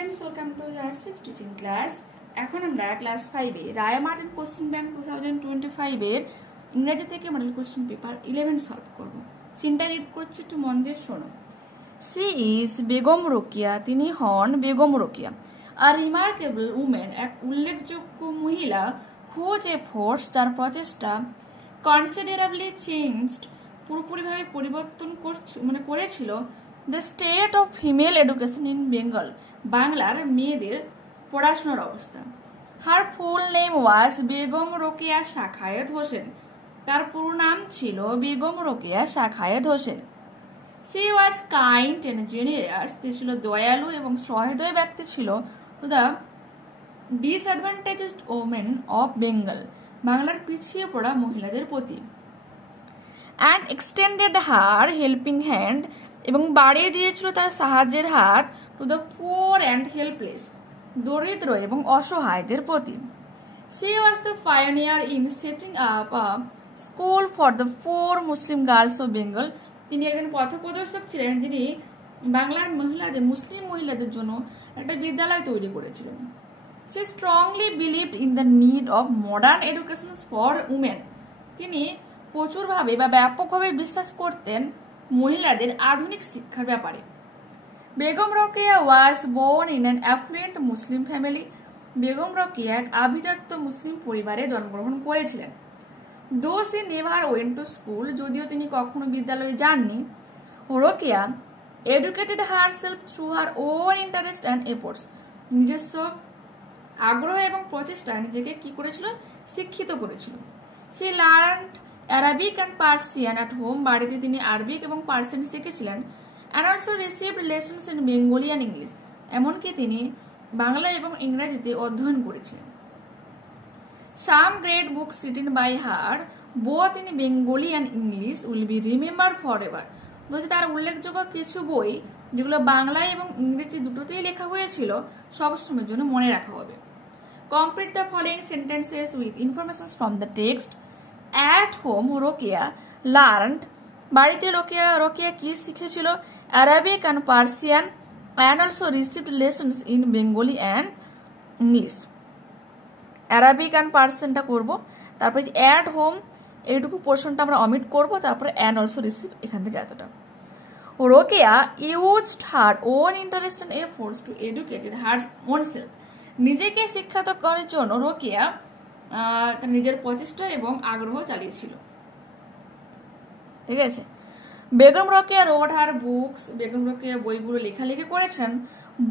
friends, welcome to Yasrin's teaching class. এখন আমরা class 5 এ Raya Martin question bank 2025 এর ইংরেজি থেকে মডেল কোশ্চেন পেপার 11 সলভ করব। সিনটা রিড করছি, একটু মন দিয়ে শোনো। সি ইজ বেগম রোকিয়া, তিনি হন বেগম রোকিয়া। আর রিমার্কেবল উমেন, এক উল্লেখযোগ্য মহিলা, হুজ এফোর্টস, তার প্রচেষ্টা, কনসিডারেবলি চেঞ্জড, পুরোপুরিভাবে পরিবর্তন করেছিল the state of female education in Bengal, বাংলার মেয়েদের পড়াশোনার অবস্থা। Her full name was Begum Rokeya Sakhawat Hossain, তার পুরো নাম ছিল Begum Rokeya Sakhawat Hossain. She was kind and generous, তিনি ছিল দয়ালু এবং সহৃদয় ব্যক্তি ছিল to the disadvantaged women of Bengal, বাংলার পিছিয়ে পড়া মহিলাদের প্রতি। And extended her helping hand, এবং বাড়িয়ে দিয়েছিল তার সাহায্যের হাত to the poor and helpless, দরিদ্র এবং অসহায়দের প্রতি। C was the pioneer in setting up a school for the poor Muslim girls of Bengal, তিনি একজন পথপ্রদর্শক ছিলেন যিনি বাংলার মুসলিম মহিলাদের জন্য একটা বিদ্যালয় তৈরি করেছিলেন। She strongly believed in the need of modern education for women, তিনি প্রচুরভাবে বা ব্যাপকভাবে বিশ্বাস করতেন মহিলাদের আধুনিক শিক্ষার ব্যাপারে। Begum Rokeya was born in an affluent Muslim family, Begum Rokeya এক আভিজাত্য মুসলিম পরিবারে জন্মগ্রহণ করেছিলেন। Though she never went to school, যদিও তিনি কখনো বিদ্যালয়ে যাননি, Rokeya educated herself through her own interest and efforts, নিজস্ব আগ্রহ এবং প্রচেষ্টায় নিজেকে কি করেছিল, শিক্ষিত করেছিল। She learned Arabic and Persian at home, বাড়িতে তিনি আরবিক এবং পার্সিয়ান শিখেছিলেন। And also received lessons in Bengali and English, এমনকি তিনি বাংলা এবং ইংরেজিতে অধ্যয়ন করেছিলেন। Some great books written by her both in Bengali and English will be remember forever, বলছে তার উল্লেখযোগ্য কিছু বই যেগুলো বাংলা এবং ইংরেজি দুটোতেই লেখা হয়েছিল সবসময়ের জন্য মনে রাখা হবে। Complete the following sentences with information from the text. At home Rokeya learned, বাড়িতে রোকেয়া কি শিখেছিল, Arabic and Persian and also received lessons in Bengali and English. Arabic and পার্সিয়ানটা করবো, তারপরে অ্যাট হোম এইটুকু পোর্শনটা আমরা অমিট করবো, তারপরে অ্যান্ড অলসো রিসিভ, এখান থেকে এতটা। Rokeya used her own interest and efforts to educated her own self, নিজেকে শিক্ষিত করার জন্য রোকেয়া তার নিজের প্রচেষ্টা এবং আগ্রহ চালিয়েছিল। ঠিক আছে। Begum Rokeya wrote her books, Begum Rokeya বইগুলো লেখালেখি করেছেন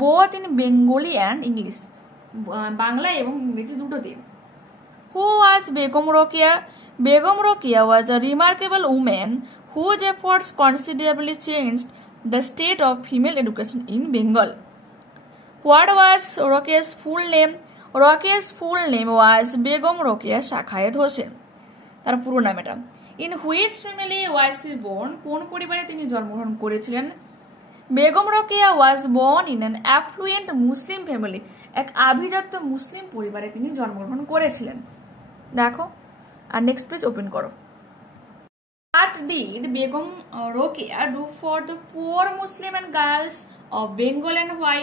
both in Bengali and English, বাংলা এবং ইংরেজি দুটোতে। Who was Begum Rokeya? Begum Rokeya was a remarkable women whose efforts considerably changed the state of female education in Bengal. What was Rokeya's full name? Rokeya's full name was Begum Rokeya Sakhawat Hossain, তার পুরো নাম এটা। In which family was she born? কোন পরিবারে তিনি জন্মগ্রহণ করেছিলেন? Begum Rokeya was born in an affluent Muslim family, এক আভিজাত্য মুসলিম পরিবারে তিনি জন্মগ্রহণ করেছিলেন। দেখো, আর নেক্সট পেজ ওপেন করো। What did Begum Rokeya do for the poor Muslim and girls of Bengal and why?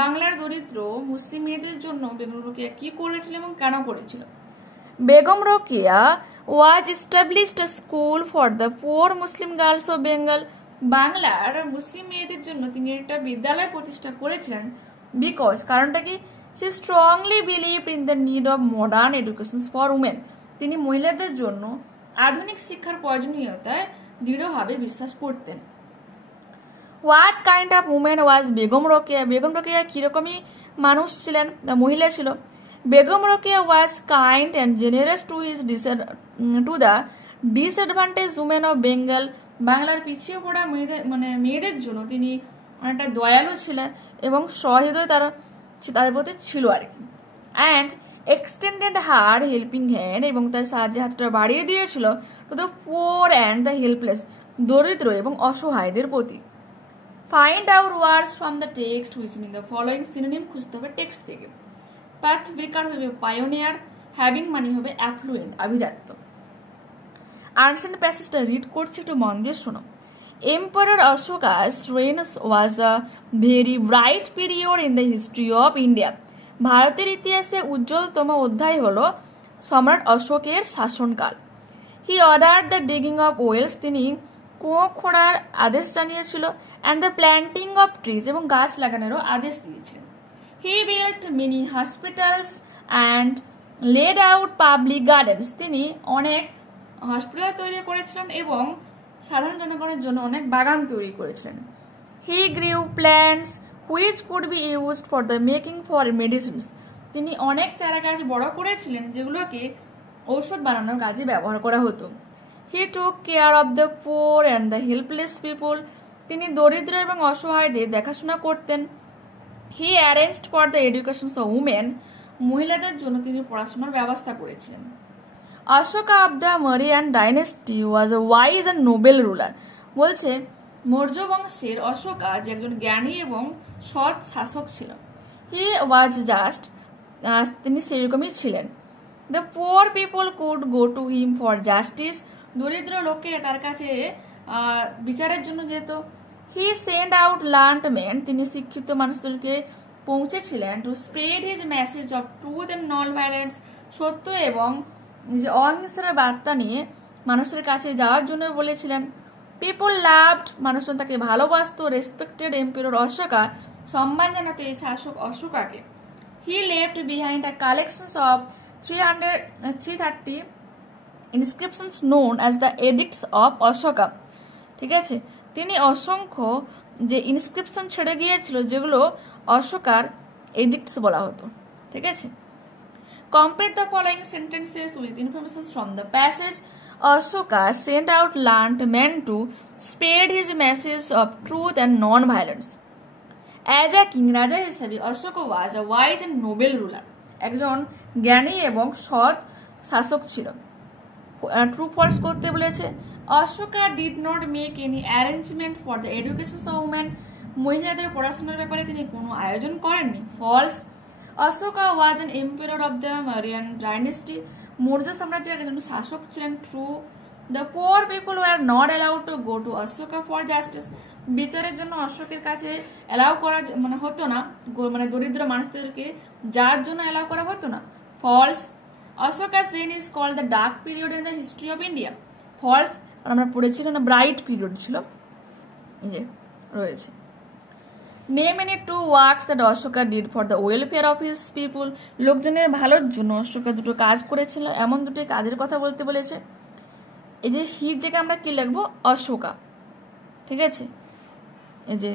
বাংলার দরিদ্র মুসলিম মেয়েদের জন্য বেগম রোকেয়া কি করেছিল এবং কেন করেছিল? Begum Rokeya was established a school for the poor Muslim girls of Bengal, বাংলার মুসলিম মেয়েদের জন্য তিনি একটা বিদ্যালয় প্রতিষ্ঠা করেছিলেন। বিকজ, কারণটা কি? She strongly believed in the need of modern education for women, তিনি মহিলাদের জন্য আধুনিক শিক্ষার প্রয়োজনীয়তায় দৃঢ়ভাবে বিশ্বাস করতেন। What kind of women was Begum Rokeya? Begum Rokeya কিরকমই মানুষ ছিলেন, মহিলা ছিল? Begum Rokeya was kind and generous to the disadvantage women of Bengal, বাংলার পিছিয়ে পড়া মেয়েদের জন্য তিনি অনেকটা দয়ালু ছিলেন এবং সহৃদয় তাদের প্রতি ছিল আর কি। And extended her helping hand, এবং তার সাহায্যের হাতটা বাড়িয়ে দিয়েছিল to the poor and the helpless, দরিদ্র এবং অসহায়দের প্রতি। Find out words from the text which mean the following synonym, খুঁজতে হবে টেক্সট থেকে। পাথ ব্রেকার হবে পায়োনিয়ার, হ্যাভিং মানে হবে অ্যাফ্লুয়েন্ট, আভিজাত্য। আনসেন্ট প্যাসেজটা রিড করছে, একটু মন দিয়ে শোনো। Emperor Ashoka's reign was a very bright period in the history of India. ভারতের ইতিহাসে উজ্জ্বলতম অধ্যায় হলো সম্রাট অশোকের শাসনকাল। He ordered the digging of wells, তিনি কুয়ো খোঁড়ার আদেশ জানিয়েছিল, and the planting of trees, এবং গাছ লাগানোরও আদেশ দিয়েছিলেন। He built many hospitals and laid out public gardens, তিনি অনেক হসপিটাল তৈরি করেছিলেন এবং সাধারণ জনগণের জন্য অনেক বাগান তৈরি করেছিলেন। He grew plants which could be used for the making for medicines, তিনি অনেক চারা গাছ বড় করেছিলেন যেগুলোকে ঔষধ বানানোর কাজে ব্যবহার করা হতো। He took care of the poor and the helpless people, তিনি দরিদ্র এবং অসহায়দের দেখাশোনা করতেন। He arranged for the education of women, মহিলাদের জন্য তিনি পড়াশোনার ব্যবস্থা করেছিলেন। Ashoka of the Mauryan dynasty was a wise and noble ruler, বলছে মৌর্য বংশের অশোকা যে একজন জ্ঞানী এবং সৎ শাসক ছিল। He was just, তিনি সেরকমই ছিলেন। The poor people could go to him for justice, দরিদ্র লোকেরা তার কাছে বিচারের জন্য যেত। He sent out learned men, তিনি শিক্ষিত মানুষদেরকে পৌঁছেছিলেন to spread his message of truth and non-violence, সত্য এবং অহিংসার বার্তা নিয়ে মানুষের কাছে যাওয়ার জন্য বলেছিলেন। People loved, মানুষজন তাকে ভালোবাসত। Respected Emperor Ashoka, সম্মান জানাতো এই শাসক অশোকাকে। He left behind a collection of 330 inscriptions known as the edicts of Ashoka, ঠিক আছে, তিনি অসংখ্য যে ইনস্ক্রিপশন ছেড়ে গিয়েছিল যেগুলো অশোকার এডিক্টস বলা হতো, ঠিক আছে। Compare the following sentences with information from the passage. Ashoka sent out learned men to spread his message of truth and non-violence. As a king, রাজা হিসেবে Ashok was a wise and noble ruler, একজন জ্ঞানী এবং সৎ শাসক ছিল। True false করতে বলেছে। Ashoka did not make any arrangement for the education of women, মহিলাদের পড়াশোনার ব্যাপারে তিনি কোনো আয়োজন করেননি। False. Ashoka was an empire of the Mauryan dynasty, Maurya সাম্রাজ্যের একজন শাসক ছিলেন। True. The poor people were not allowed to go to Ashoka for justice, বিচারের জন্য অশোকের কাছে অ্যালাউ করা মানে হতো না, মানে দরিদ্র মানুষদেরকে যার জন্য অ্যালাউ করা হতো না। False. Ashoka's reign is called the dark period in the history of India. False, আমরা পড়েছিলাম না ব্রাইট পিরিয়ড ছিল, এই যে রয়েছে। Name any two works that Ashoka did for the welfare of his people, লোকজনের ভালোর জন্য অশোকা দুটো কাজ করেছিল, এমন দুটো কাজের কথা বলতে বলেছে। এই যে হির জায়গায় আমরা কি লিখবো? অশোকা, ঠিক আছে, এই যে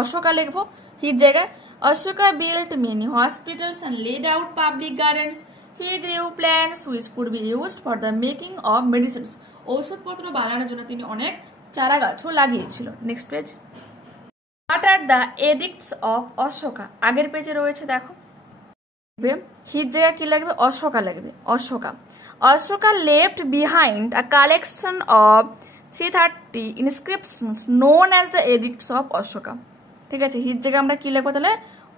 অশোকা লিখবো হির জায়গায়। Ashoka built many hospitals and laid out public gardens. He grew plants which could be used for the making of medicines. ঔষধপত্র বানানোর জন্য তিনি অনেক চারা গাছও লাগিয়েছিল। Next page. What are the edicts of Ashoka? আগের পেজে রয়েছে দেখো। হির জায়গায় কি লাগবে? অশোকা লাগবে। Ashoka. Ashoka left behind a collection of 330 inscriptions known as the edicts of Ashoka. ঠিক আছে, হির জায়গায় আমরা কি লিখবো তাহলে?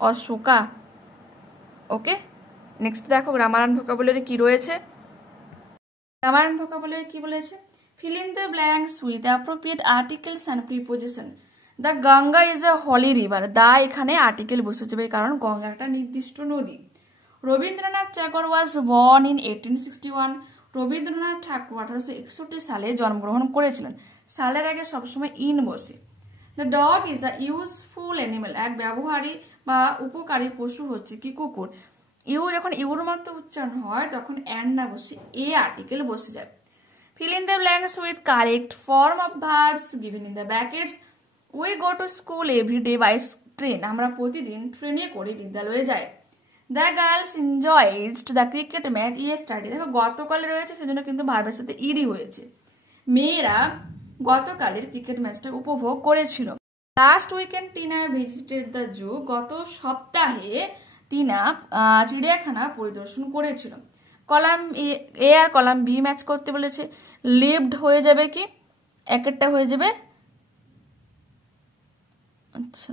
অশোকা। ওকে, নেক্সট দেখো গ্রামার এন্ড ভোকাবুলারি কি রয়েছে। গ্রামার এন্ড ভোকাবুলারি কি বলেছে? fill in the blanks with appropriate articles and preposition. The Ganga is a holy river. দা এখানে আর্টিকেল বসে যাবে কারণ গঙ্গা একটা নির্দিষ্ট নদী। রবীন্দ্রনাথ ঠাকুর was born in 1861. রবীন্দ্রনাথ ঠাকুর 1861 সালে জন্মগ্রহণ করেছিলেন। সালের আগে সবসময় ইন বসে। The dog is a useful animal. এক ব্যবহারী বা উপকারী পশু হচ্ছে কি? কুকুর। ইউ যখন ইউর মতো উচ্চারণ হয় তখন অ্যান্ড না বসে এ আর্টিকেল বসে যায়। Fill in the blanks with correct form of verbs given in the brackets. We go to school every day by train. আমরা প্রতিদিন ট্রেনে করে বিদ্যালয়ে যাই। The girls enjoyed the cricket match yesterday. দেখো গতকালে রয়েছে সেজন্য কিন্তু ভার্বের সাথে ইডি হয়েছে। মেয়েরা গতকালের ক্রিকেট ম্যাচটা উপভোগ করেছিল। Last weekend Tina visited the zoo. গত সপ্তাহে টিনা চিড়িয়াখানা পরিদর্শন করেছিল। কলাম এ আর কলাম বি ম্যাচ করতে বলেছে। লিভড হয়ে যাবে কি? একটা হয়ে যাবে, আচ্ছা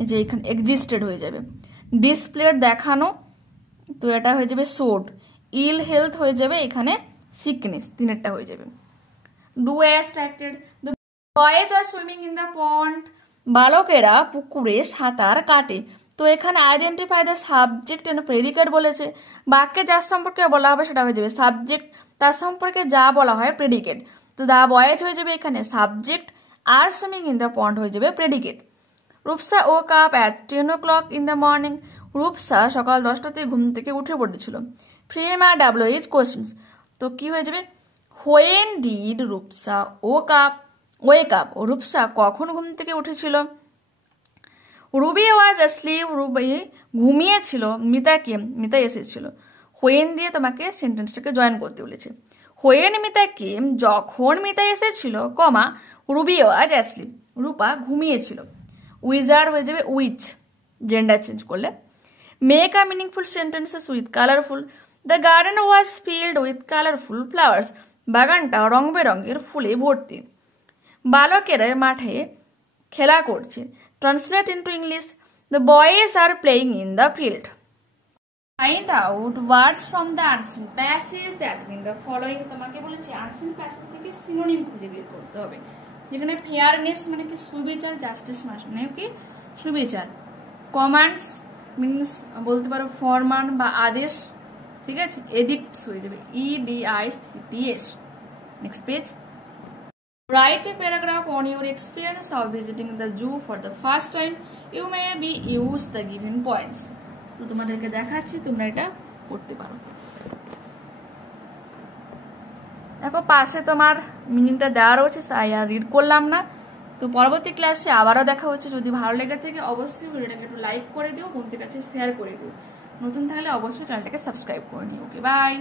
এই যে এখানে এক্সিস্টেড হয়ে যাবে। ডিসপ্লেড দেখানো, তো এটা হয়ে যাবে শোড। ইল হেলথ হয়ে যাবে এখানে সিকনেস, তিনেরটা হয়ে যাবে। Do abstracted, the boys are swimming in the pond, বালকেরা পুকুরে সাঁতার কাটে। তো এখানে identify the subject and predicate বলেছে, বাক্যে যার সম্পর্কে বলা হবে সেটা হয়ে যাবে সাবজেক্ট, তার সম্পর্কে যা বলা হয় প্রেডিকেট। তো দ্য বয়েজ হয়ে যাবে এখানে সাবজেক্ট, আর সুইমিং ইন দ্য পন্ড হয়ে যাবে predicate. Rupsa woke up at 10 o'clock in the morning, Rupsa সকাল 10টাতে ঘুম থেকে উঠে পড়েছিল। ফ্রেম আর WH কোয়েশ্চেন্স, তো কি হয়ে যাবে when did Rupsa wake up, Rupsa কখন ঘুম থেকে উঠেছিল। রুবি ওয়াজ অ্যাসলিপ, রুবি ঘুমিয়েছিল। মিতা এসেছিল। হোয়েন দিয়ে তোমাকে সেন্টেন্সটাকে জয়েন করতে বলেছে। হোয়েন মিতা কেম, যখন মিতা এসেছিল, কমা রুবি ওয়াজ অ্যাসলিপ, রূপা ঘুমিয়েছিল। উইজার হয়ে যাবে উইচ, জেন্ডার চেঞ্জ করলে। Make a meaningful sentences with colourful, the garden was filled with colourful flowers, বাগানটা রং বেরঙের ফুলে ভর্তি। বালকেরা মাঠে খেলা করছে। Translate into English, the boys are playing in the field. Find out words from the unseen passage that mean the following, তোমাকে বলেছে আনসিন প্যাসেজ থেকে সিনোনিম খুঁজে বের করতে হবে। যেখানে ফেয়ারনেস মানে কি সুবিচার, জাস্টিস মানে কি সুবিচার। কমান্ডস মিনস বলতে পারো ফরমান বা আদেশ, ঠিক আছে। এডিক্টস হয়ে যাবে EDICTS। Next page. Write a paragraph on your experience of visiting the zoo for the first time. You may be use the given points. তো তোমাদেরকে দেখাচ্ছি, তোমরা এটা করতে পারো। দেখো পাশে তোমার মিনিংটা দেওয়া রয়েছে, তাই আর রিড করলাম না। তো পরবর্তী ক্লাসে আবারও দেখা হচ্ছে। যদি ভালো লেগে থাকে অবশ্যই ভিডিওটাকে একটু লাইক করে দিও, বন্ধুদের কাছে শেয়ার করে দিও। নতুন থাকলে অবশ্যই চ্যানেলটাকে সাবস্ক্রাইব করে নিও। ওকে, বাই।